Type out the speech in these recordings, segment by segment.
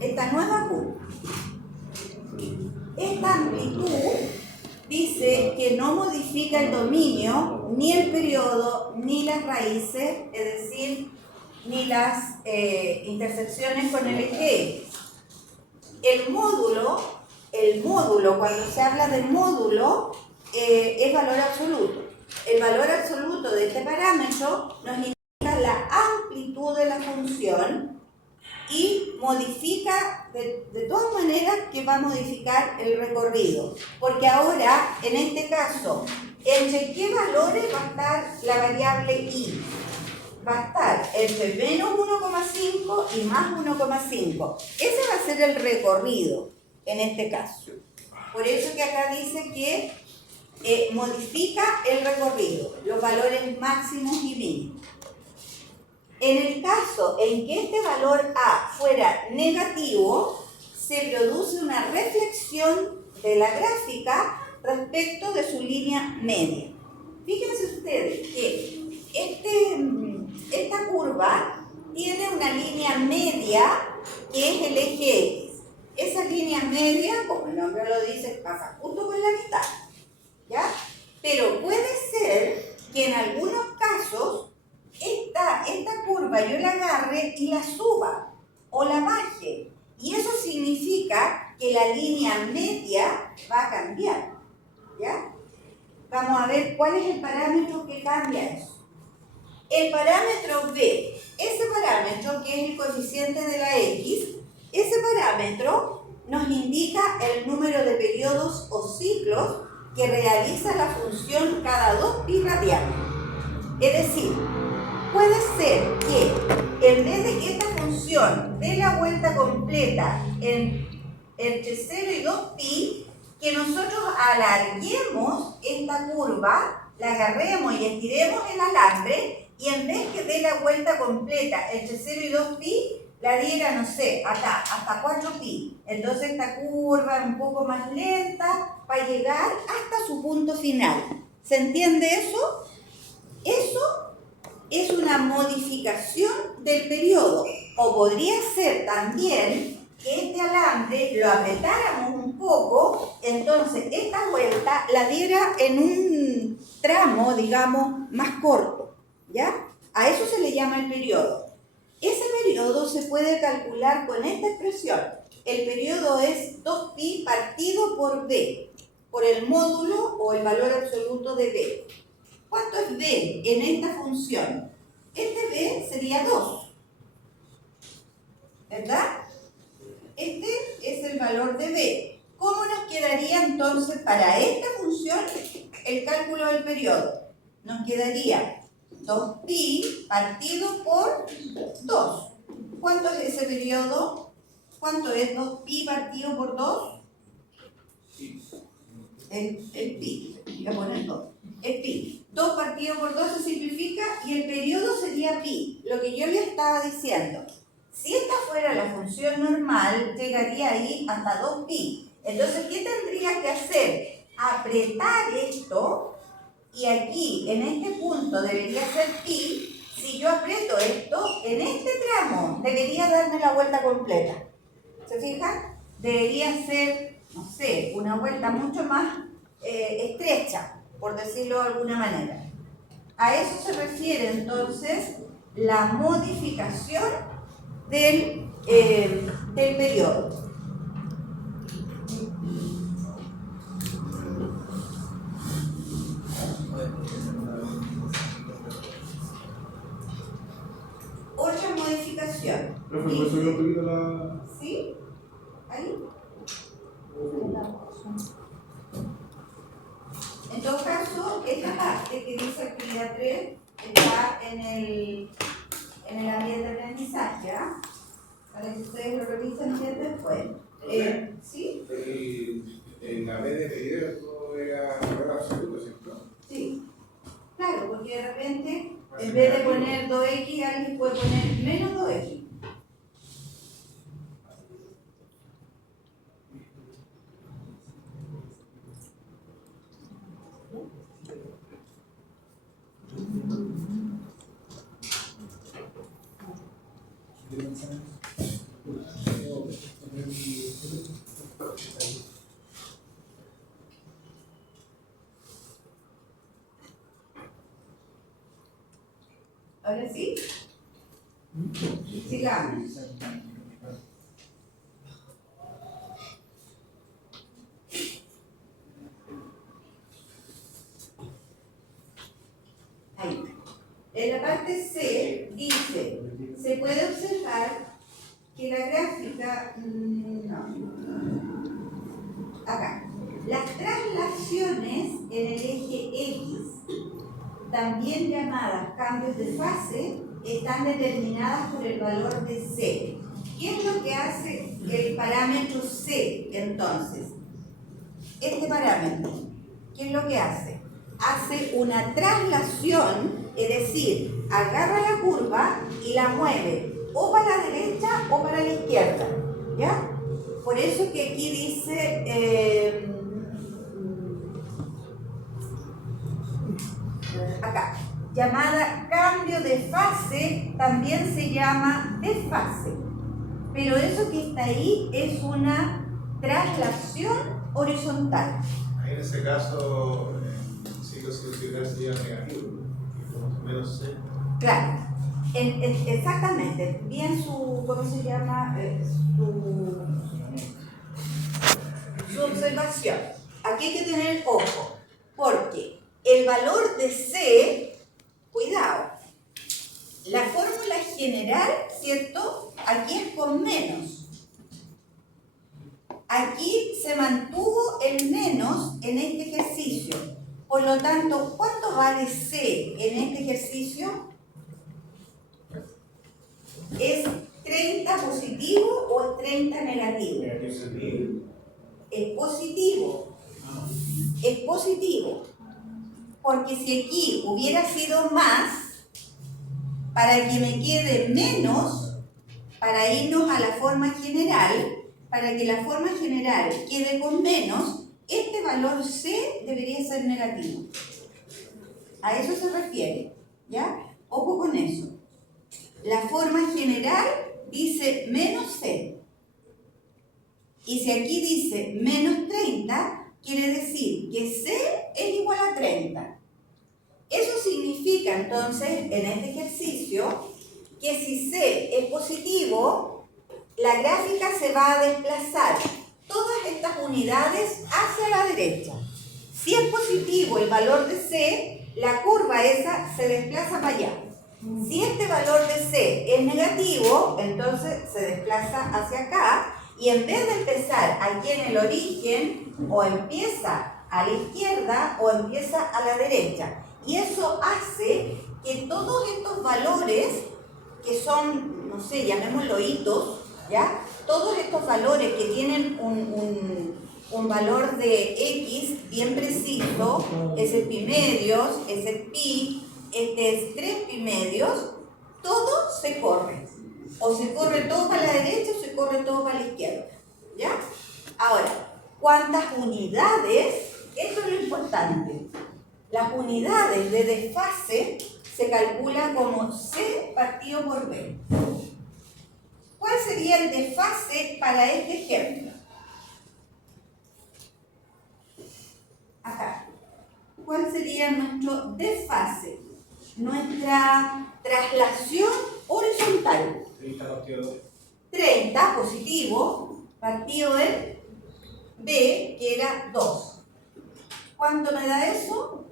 esta nueva curva. Esta amplitud dice que no modifica el dominio, ni el periodo, ni las raíces, es decir, ni las intersecciones con el eje X. El módulo, cuando se habla de módulo, es valor absoluto. El valor absoluto de este parámetro nos indica la amplitud de la función y modifica, de todas maneras que va a modificar el recorrido. Porque ahora, en este caso, ¿entre qué valores va a estar la variable y? Va a estar entre menos 1,5 y más 1,5. Ese va a ser el recorrido en este caso. Por eso que acá dice que modifica el recorrido, los valores máximos y mínimos. En el caso en que este valor A fuera negativo, se produce una reflexión de la gráfica respecto de su línea media. Fíjense ustedes que esta curva tiene una línea media que es el eje X. Esa línea media, como el nombre lo dice, pasa justo por la mitad, ¿ya? Pero puede ser que en algunos casos esta curva yo la agarre y la suba o la baje. Y eso significa que la línea media va a cambiar, ¿ya? Vamos a ver cuál es el parámetro que cambia eso. El parámetro B, ese parámetro que es el coeficiente de la X, ese parámetro nos indica el número de periodos o ciclos que realiza la función cada 2pi radianes. Es decir, puede ser que en vez de que esta función dé la vuelta completa entre 0 y 2pi, que nosotros alarguemos esta curva, la agarremos y estiremos el alambre, y en vez que dé la vuelta completa entre 0 y 2pi, la diera, no sé, hasta 4pi. Entonces esta curva es un poco más lenta para llegar hasta su punto final. ¿Se entiende eso? Eso es una modificación del periodo. O podría ser también que este alambre lo apretáramos un poco, entonces esta vuelta la diera en un tramo, digamos, más corto, ¿ya? A eso se le llama el periodo. Ese periodo se puede calcular con esta expresión. El periodo es 2pi partido por b, por el módulo o el valor absoluto de b. ¿Cuánto es b en esta función? Este b sería 2, ¿verdad? Este es el valor de b. ¿Cómo nos quedaría entonces para esta función el cálculo del periodo? Nos quedaría 2pi partido por 2. ¿Cuánto es ese periodo? ¿Cuánto es 2pi partido por 2? El pi. Voy a poner 2. El pi. 2 partido por 2 se simplifica y el periodo sería pi. Lo que yo les estaba diciendo. Si esta fuera la función normal, llegaría ahí hasta 2pi. Entonces, ¿qué tendría que hacer? Apretar esto. Y aquí, en este punto, debería ser pi. Si yo aprieto esto, en este tramo, debería darme la vuelta completa. ¿Se fijan? Debería ser, no sé, una vuelta mucho más estrecha, por decirlo de alguna manera. A eso se refiere, entonces, la modificación del periodo. Otra modificación. ¿Sí? Ahí. En todo caso, esta parte que dice actividad 3 está en el ambiente de aprendizaje, ¿ah? Para que ustedes lo revisen bien después. ¿Sí? En la B de periodo era valor absoluto, ¿cierto? Sí. Claro, porque de repente, en vez de poner 2x, alguien puede poner menos 2x. Ahora sí. Sigamos. Ahí. En la parte C dice, se puede observar que la gráfica, acá, las traslaciones en el eje X, también llamadas cambios de fase, están determinadas por el valor de C. ¿Qué es lo que hace el parámetro C entonces? Este parámetro, ¿qué es lo que hace? Hace una traslación, es decir, agarra la curva y la mueve o para la derecha o para la izquierda, ¿ya? Por eso que aquí dice, acá, llamada cambio de fase, también se llama desfase, pero eso que está ahí es una traslación horizontal. Ahí en ese caso, el ciclo circular sería negativo, menos C. Claro, exactamente, bien su, ¿cómo se llama? Su observación. Aquí hay que tener ojo, porque el valor de C, cuidado, la fórmula general, ¿cierto? Aquí es con menos. Aquí se mantuvo el menos en este ejercicio. Por lo tanto, ¿cuánto vale C en este ejercicio? ¿Es 30 positivo o es 30 negativo? Es positivo. Es positivo. Porque si aquí hubiera sido más, para que me quede menos, para irnos a la forma general, para que la forma general quede con menos, este valor C debería ser negativo. A eso se refiere, ¿ya? Ojo con eso. La forma general dice menos C. Y si aquí dice menos 30, quiere decir que C es igual a 30. Eso significa entonces, en este ejercicio, que si C es positivo, la gráfica se va a desplazar todas estas unidades hacia la derecha. Si es positivo el valor de C, la curva esa se desplaza para allá. Si este valor de C es negativo, entonces se desplaza hacia acá y en vez de empezar aquí en el origen, o empieza a la izquierda o empieza a la derecha. Y eso hace que todos estos valores, que son, no sé, llamémoslo hitos, ¿ya? Todos estos valores que tienen un valor de X bien preciso, es el pi medios, es el pi, este es 3 pi medios, todo se corre. O se corre todo para la derecha o se corre todo para la izquierda, ¿ya? Ahora, ¿cuántas unidades? Esto es lo importante. Las unidades de desfase se calculan como C partido por B. ¿Cuál sería el desfase para este ejemplo? Acá. ¿Cuál sería nuestro desfase? Nuestra traslación horizontal. 30 partido 2. 30 positivo partido de B, que era 2. ¿Cuánto me da eso?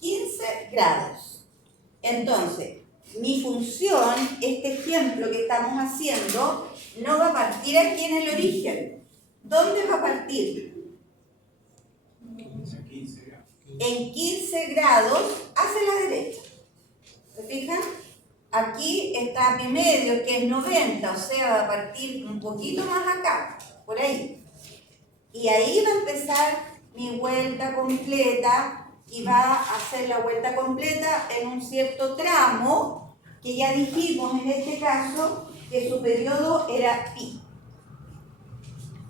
15 grados. Entonces, mi función, este ejemplo que estamos haciendo, no va a partir aquí en el origen. ¿Dónde va a partir? En 15 grados hacia la derecha. ¿Se fijan? Aquí está pi medio, que es 90, o sea, va a partir un poquito más acá, por ahí. Y ahí va a empezar mi vuelta completa, y va a hacer la vuelta completa en un cierto tramo, que ya dijimos en este caso que su periodo era pi.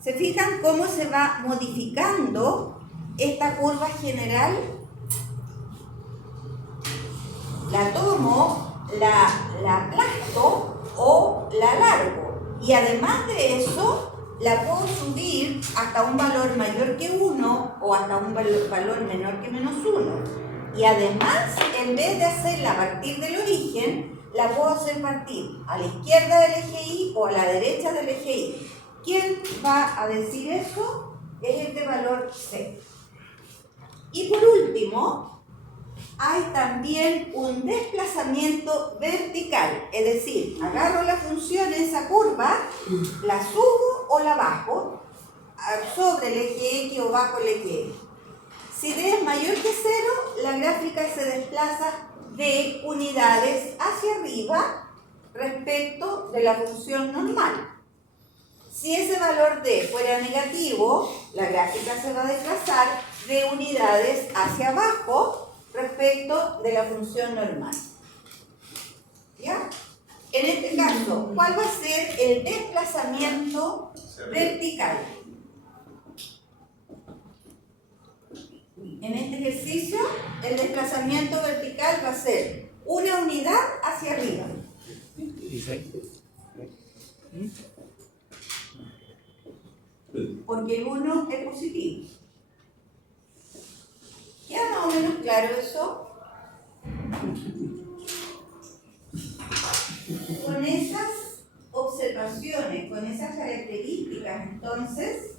¿Se fijan cómo se va modificando esta curva general? La tomo, la aplasto o la alargo. Y además de eso, la puedo subir hasta un valor mayor que 1 o hasta un valor menor que menos 1. Y además, en vez de hacerla a partir del origen, la puedo hacer partir a la izquierda del eje Y o a la derecha del eje Y. ¿Quién va a decir eso? Es este valor C. Y por último, hay también un desplazamiento vertical, es decir, agarro la función en esa curva, la subo o la bajo sobre el eje X o bajo el eje Y. Si D es mayor que 0, la gráfica se desplaza de unidades hacia arriba respecto de la función normal. Si ese valor D fuera negativo, la gráfica se va a desplazar de unidades hacia abajo respecto de la función normal. ¿Ya? En este caso, ¿cuál va a ser el desplazamiento vertical? En este ejercicio, el desplazamiento vertical va a ser una unidad hacia arriba. Porque el 1 es positivo. ¿Ya más o menos claro eso? Con esas observaciones, con esas características, entonces,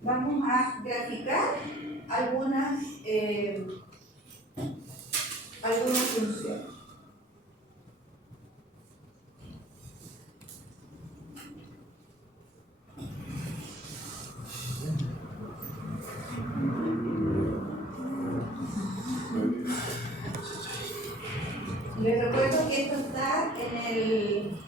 vamos a graficar algunas funciones. Les recuerdo que esto está en el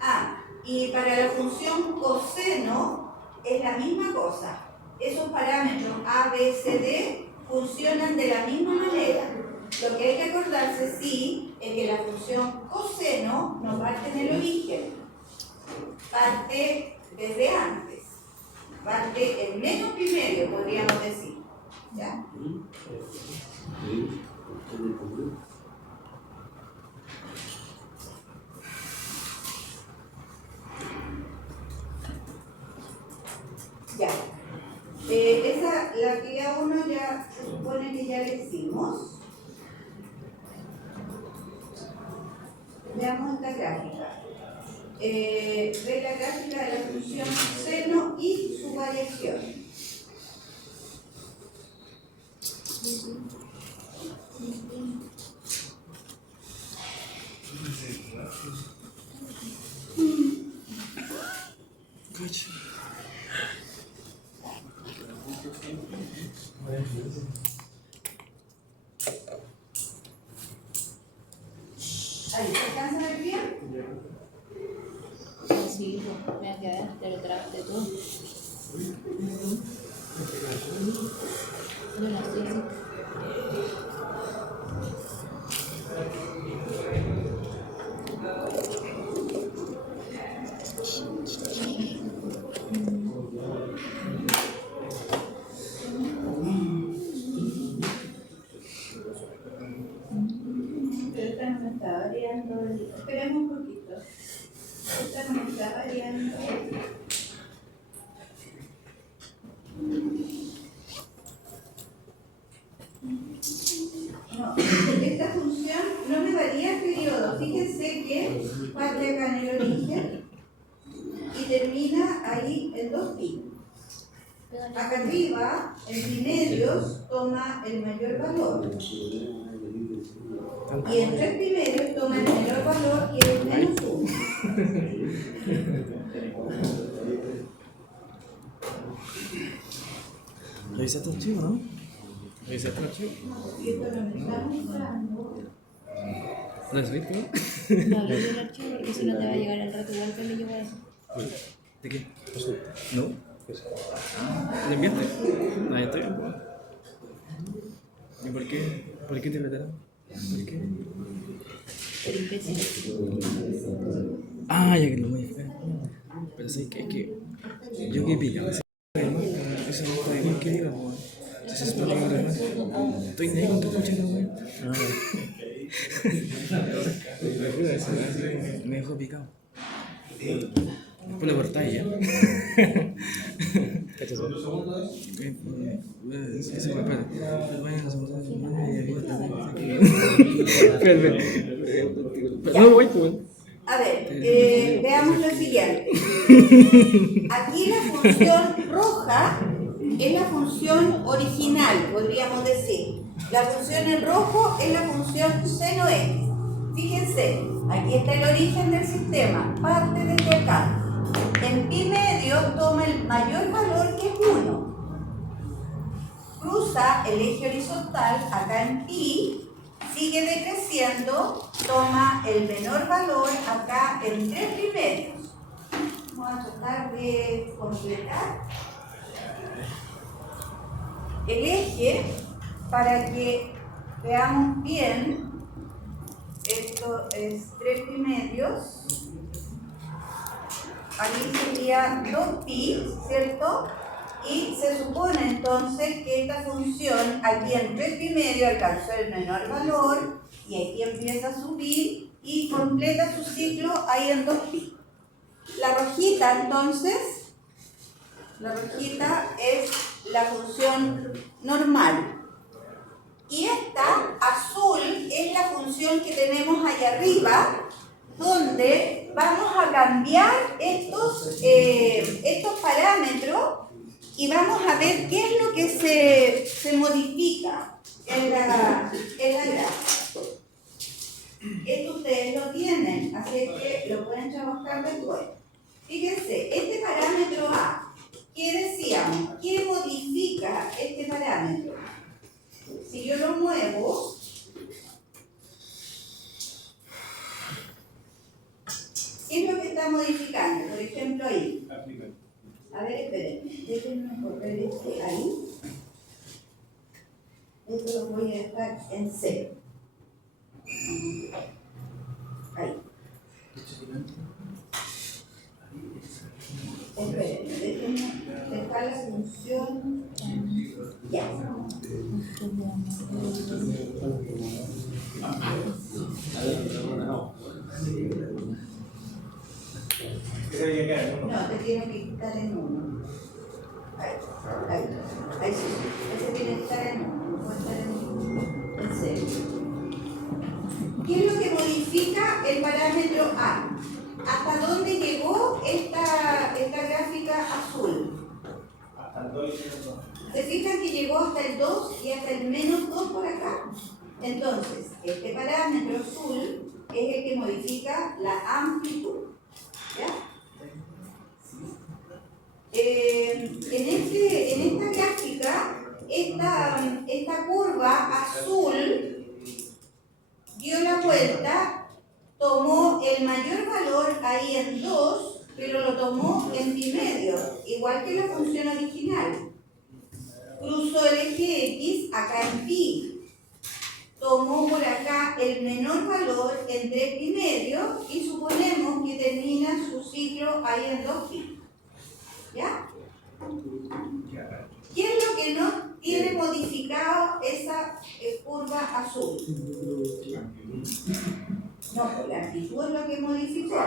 A. Y para la función coseno es la misma cosa. Esos parámetros A, B, C, D funcionan de la misma manera. Lo que hay que acordarse, sí, es que la función coseno no parte en el origen. Parte desde antes. Parte en menos primero, podríamos decir. ¿Ya? Ya. La actividad 1 ya se supone que ya la hicimos. Veamos esta gráfica. Ve la gráfica de la función seno y su variación. Ahí, ¿se alcanza a ver bien? Sí, me ha quedado, te lo trabaste tú. No, no, sí, sí. Esta no me está variando. Esperemos un poquito. Esta no me está variando. No, esta función no me varía el periodo. Fíjense que parte acá en el origen y termina ahí en 2pi. Acá arriba, en primerios, toma el mayor valor. Y en 3 primerios toma el menor valor, que es menos 1. ¿Revisaste el archivo, no? ¿Revisaste el archivo? Y esto no me está mostrando. ¿No es visto? No hables del archivo porque si no te va a llegar al rato igual que le llevo a eso. ¿De qué? ¿No? ¿Le enviaste? Ah, ya está bien. ¿Y por qué? ¿Por qué te retaron? ¿Por qué? Pero imbécil. Ah, ya que lo modificaron. Pero sí, que es que yo que pillaba ese eso no está igual que diga, weón. Si se supone que además estoy de ahí con tu cochino, weón. Me dejó picado. Después lo cortáis ya. se me espera. Espera. No, voy, pues. A ver, veamos lo siguiente. Aquí la función roja es la función original, podríamos decir. La función en rojo es la función seno x. Fíjense, aquí está el origen del sistema, parte desde acá. En pi medio toma el mayor valor que es 1. Cruza el eje horizontal acá en pi, sigue decreciendo, toma el menor valor acá en 3 pi medios. Vamos a tratar de completar el eje para que veamos bien. Esto es 3 pi medios. Aquí sería 2 pi, ¿cierto? Y se supone entonces que esta función aquí en 3 pi medio alcanzó el menor valor y aquí empieza a subir y completa su ciclo ahí en 2 pi. La rojita entonces, la rojita es la función normal. Y esta azul es la función que tenemos ahí arriba, donde vamos a cambiar estos parámetros y vamos a ver qué es lo que se modifica en la gráfica. Esto ustedes lo tienen, así que lo pueden trabajar después. Fíjense, este parámetro A, ¿qué decíamos? ¿Qué modifica este parámetro? Si yo lo muevo, ¿qué es lo que está modificando? Por ejemplo, ahí. A ver, esperen, déjenme correr este ahí. Esto lo voy a dejar en 0. Ahí. Esperen, déjenme dejar la función. Ya. No, te tiene que quitar en 1. Ahí sí. Ese tiene que estar en 1, no puede estar en 0. ¿Qué es lo que modifica el parámetro A? ¿Hasta dónde llegó esta gráfica azul? Hasta el 2 y el 2. ¿Se fijan que llegó hasta el 2 y hasta el menos 2 por acá? Entonces, este parámetro azul es el que modifica la amplitud. ¿Ya? En esta gráfica, esta curva azul dio la vuelta, tomó el mayor valor ahí en 2, pero lo tomó en pi medio, igual que la función original. Cruzó el eje X acá en pi. Tomó por acá el menor valor en 3 pi medio y suponemos que termina su ciclo ahí en 2 pi. ¿Ya? ¿Qué es lo que no tiene modificado esa curva azul? No, pues la amplitud es lo que modificó.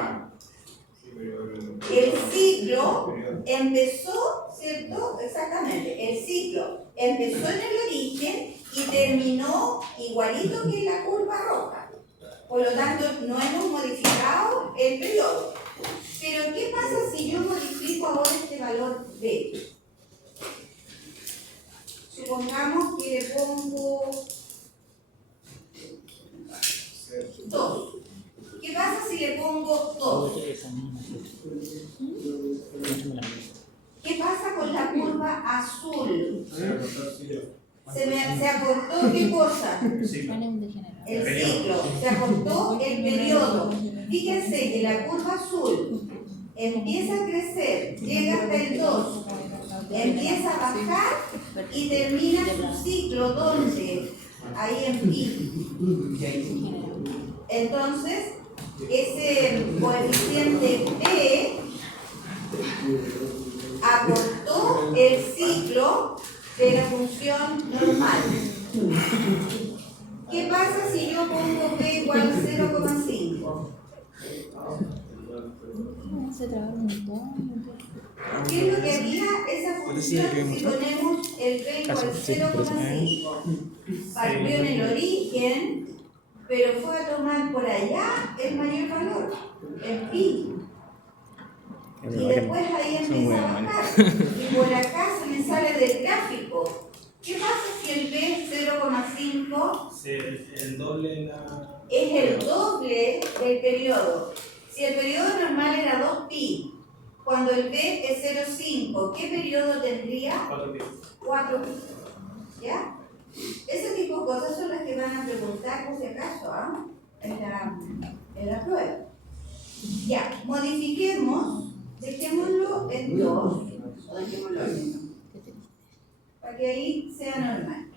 El ciclo empezó, ¿cierto? Exactamente. El ciclo empezó en el origen y terminó igualito que en la curva roja. Por lo tanto, no hemos modificado el periodo. Pero, ¿qué pasa si yo modifico ahora este valor B? Supongamos que le pongo 2. ¿Qué pasa si le pongo 2? ¿Qué pasa con la curva azul? Se acortó, ¿qué cosa? El ciclo. Se acortó el periodo. Fíjense que la curva azul empieza a crecer, llega hasta el 2, empieza a bajar y termina su ciclo donde ahí en pi. Entonces, ese coeficiente P acortó el ciclo de la función normal. ¿Qué pasa si yo pongo P igual a 0,5? Se traba un montón. ¿Qué es lo que haría esa función si ponemos el b igual 0,5? Partió en el origen, pero fue a tomar por allá el mayor valor, el pi. Y después ahí empieza a bajar. Y por acá se me sale del gráfico. ¿Qué pasa si el b es 0,5? El doble Es el doble del periodo. Si el periodo normal era 2pi, cuando el b es 0,5, ¿qué periodo tendría? 4 pi. ¿Ya? Ese tipo de cosas son las que van a preguntar por si acaso, en la prueba. Ya, modifiquemos, dejémoslo en 2, o dejémoslo en 1, para que ahí sea normal.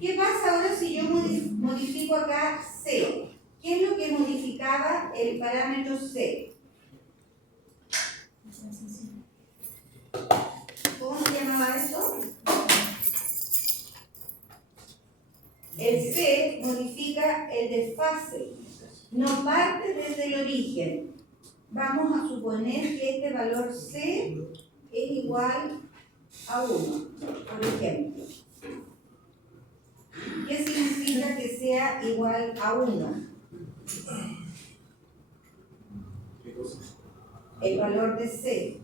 ¿Qué pasa ahora si yo modifico acá C? ¿Qué es lo que modificaba el parámetro C? ¿Cómo se llamaba eso? El C modifica el desfase, no parte desde el origen. Vamos a suponer que este valor C es igual a 1, por ejemplo. ¿Qué significa que sea igual a 1? El valor de C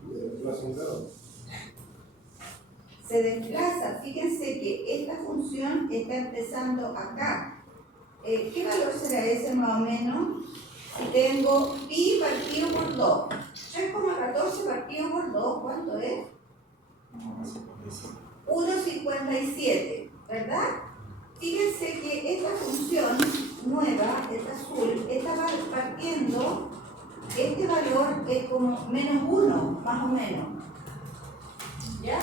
se desplaza. Fíjense que esta función está empezando acá. ¿Qué valor será ese más o menos? Si tengo pi partido por 2. 3,14 partido por 2, ¿cuánto es? 1,57, ¿verdad? Fíjense que esta función nueva, esta azul, está partiendo, este valor es como menos 1, más o menos. ¿Ya?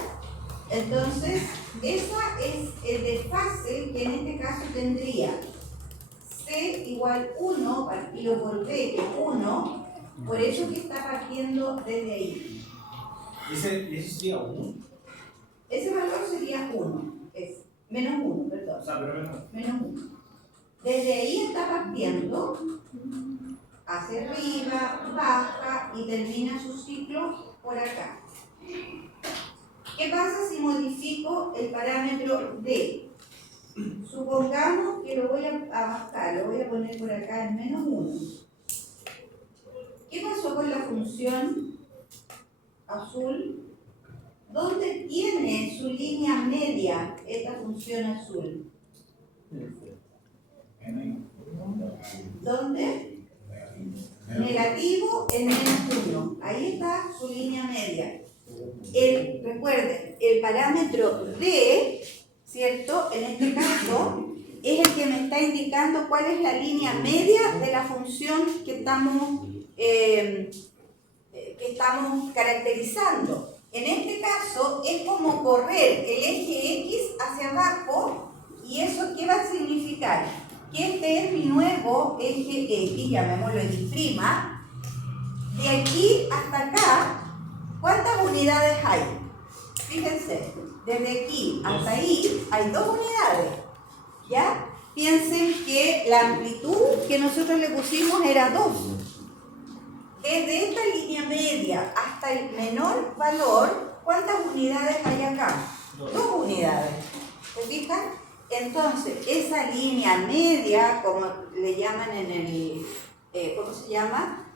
Entonces, esa es el desfase que en este caso tendría C igual 1 partido por B, que es 1, por eso que está partiendo desde ahí. ¿Y eso sería 1? Ese valor sería 1, es menos 1, perdón. O sea, pero menos. Menos 1. Desde ahí está partiendo hacia arriba, baja y termina su ciclo por acá. ¿Qué pasa si modifico el parámetro D? Supongamos que lo voy a bajar, lo voy a poner por acá en menos 1. ¿Qué pasó con la función azul? ¿Dónde tiene su línea media esta función azul? ¿Dónde? Negativo en menos 1. Ahí está su línea media. Recuerden, el parámetro D, ¿cierto? En este caso, es el que me está indicando cuál es la línea media de la función que estamos caracterizando. En este caso, es como correr el eje X hacia abajo, y eso, ¿qué va a significar? Que este es mi nuevo eje X, llamémoslo X'. De aquí hasta acá, ¿cuántas unidades hay? Fíjense, desde aquí hasta ahí hay 2 unidades, ¿ya? Piensen que la amplitud que nosotros le pusimos era 2. Desde esta línea media hasta el menor valor, ¿cuántas unidades hay acá? 2 unidades, ¿se fijan? Entonces, esa línea media, como le llaman en el, ¿cómo se llama?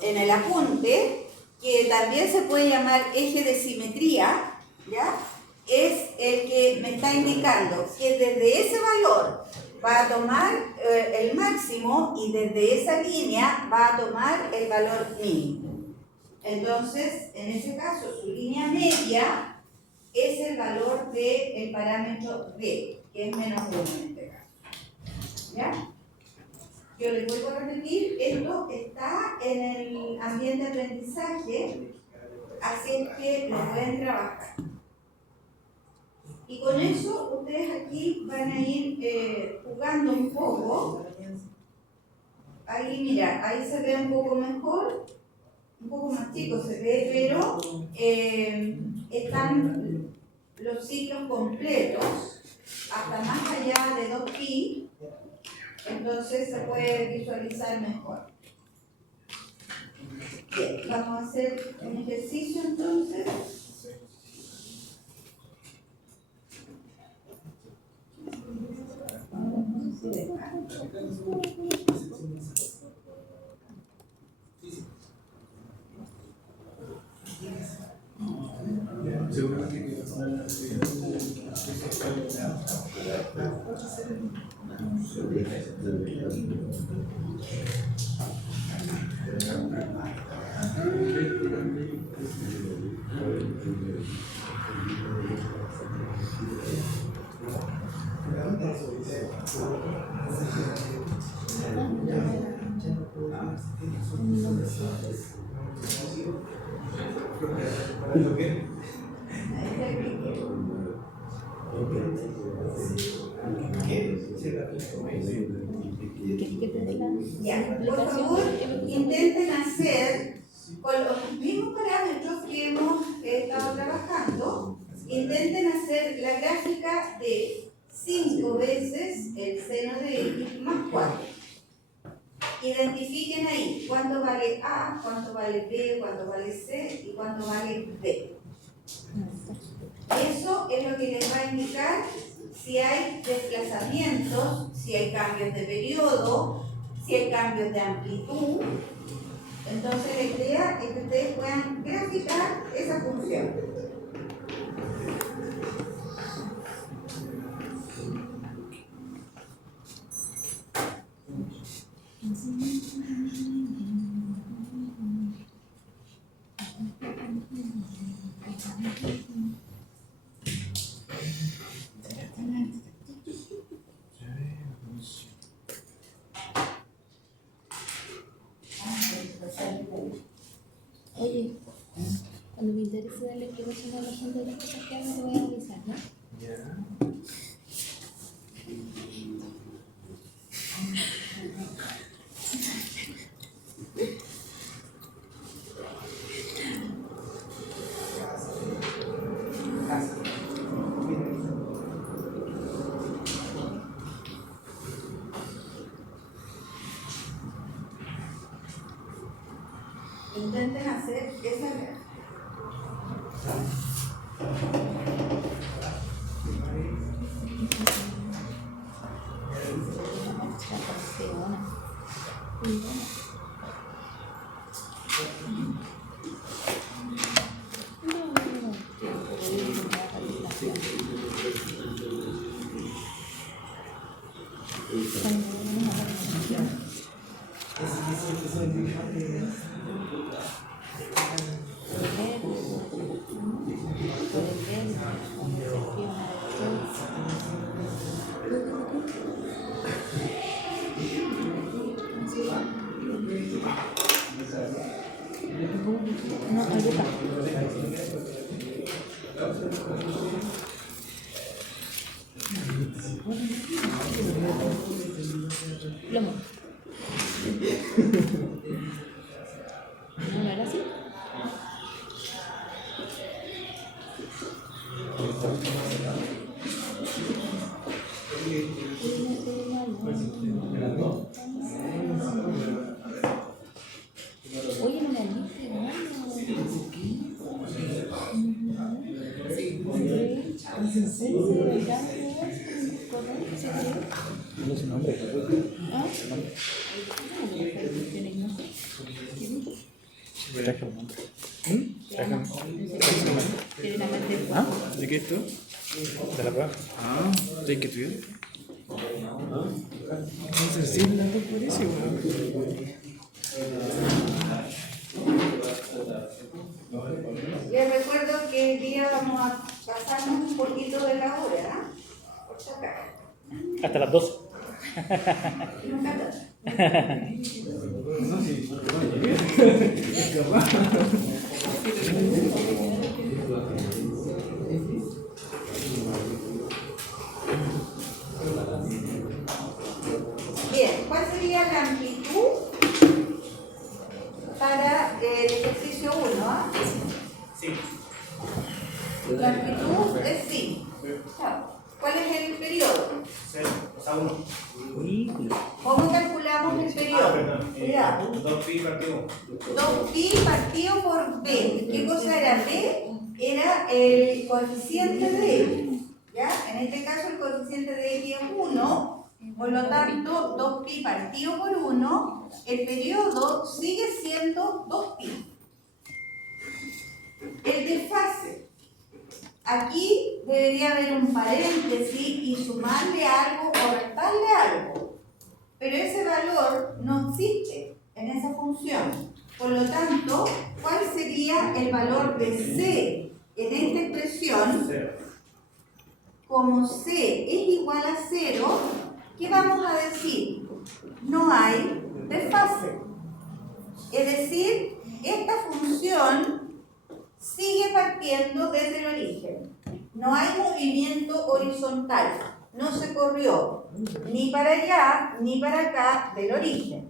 En el apunte, que también se puede llamar eje de simetría, ¿ya? Es el que me está indicando que desde ese valor va a tomar el máximo y desde esa línea va a tomar el valor mínimo. Entonces, en ese caso, su línea media es el valor del parámetro D, que es menos 1 en este caso. ¿Ya? Yo les vuelvo a repetir, esto está en el ambiente de aprendizaje, así es que lo pueden trabajar. Y con eso ustedes aquí van a ir jugando un poco. Ahí, mira, ahí se ve un poco mejor, un poco más chico se ve, pero están los ciclos completos, hasta más allá de 2pi, entonces se puede visualizar mejor. Bien, vamos a hacer un ejercicio entonces. Ya, por favor, intenten hacer con los mismos parámetros que hemos estado trabajando, intenten hacer la gráfica de 5 veces el seno de x más 4. Identifiquen ahí cuánto vale A, cuánto vale B, cuánto vale C y cuánto vale D. Eso es lo que les va a indicar si hay desplazamientos, si hay cambios de periodo, si hay cambios de amplitud. Entonces la idea es que ustedes puedan graficar esa función. Oye, cuando me interese dar la explicación a la gente de las cosas que hago, te voy a avisar, ¿no? Ya. Intenten hacer esa gráfica. No, ayuda. Lomo. No, no era así. Oye, no me aniste, ¿no? No es un nombre. ¿Ah? ¿Ah? ¿De qué esto? De la prueba. Ah, ¿tienes que estudiar? Entonces sí, la buenísimo. Les recuerdo que hoy día vamos a pasarnos un poquito de la hora, ¿ah? Por si acaso. Hasta las 12. Nunca tanto. Bien, ¿cuál sería la amplitud para el ejercicio 1? ¿Ah? Sí. La amplitud es 5. ¿Cuál es el periodo? 0, o sea, 1. ¿Cómo calculamos el periodo? perdón. Cuidado. 2pi partido. 2pi partido por b. ¿Qué cosa era b? Era el coeficiente de x. ¿Ya? En este caso el coeficiente de x es 1, por lo tanto 2pi partido por 1, el periodo sigue siendo 2pi. El desfase. Aquí debería haber un paréntesis y sumarle algo o restarle algo. Pero ese valor no existe en esa función. Por lo tanto, ¿cuál sería el valor de c en esta expresión? 0. Como c es igual a 0, ¿qué vamos a decir? No hay desfase. Es decir, esta función sigue partiendo desde el origen. No hay movimiento horizontal. No se corrió ni para allá ni para acá del origen.